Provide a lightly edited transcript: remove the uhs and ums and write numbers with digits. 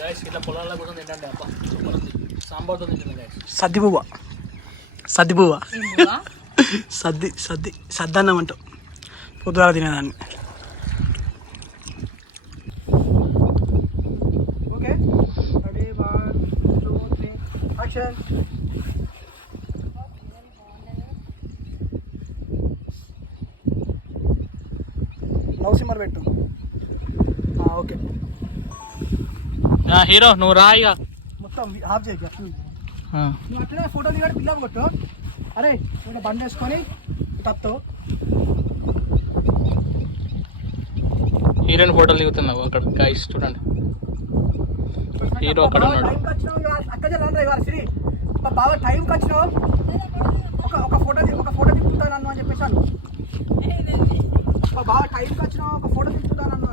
Guys ఇట్లా పొలాల కోసం తింటండి అబ్బా సూపర్ ఉంది. సాంబార్తో తింటున్నా గైస్. సద్ది పువ్వ సద్ది అన్నం అంటావు పొద్దుగాల తినేదాన్ని. Okay ready 1 2 3 action. లవ్ సిమ్మర్ పెట్టు. ఓకే హీరో నువ్వు రా ఇక మొత్తం ఆఫ్ చేయి. నువ్వు అట్లనే ఫోటో దిగాడు పిల్ల కొట్టు. అరే నువ్వు బండి వేసుకొని తప్పు హీరోయిన్ ఫోటోలు దిగుతున్నావు అక్కడ గైస్ చూడండి. హీరో అక్కడ ఉన్నాడు. సిరి బాగా టైంకి వచ్చినావు. ఒక ఫోటో తిప్పుతాను అని చెప్పేసి బాగా టైంకి వచ్చినావు. ఒక ఫోటో తిప్పుతాను అన్నా.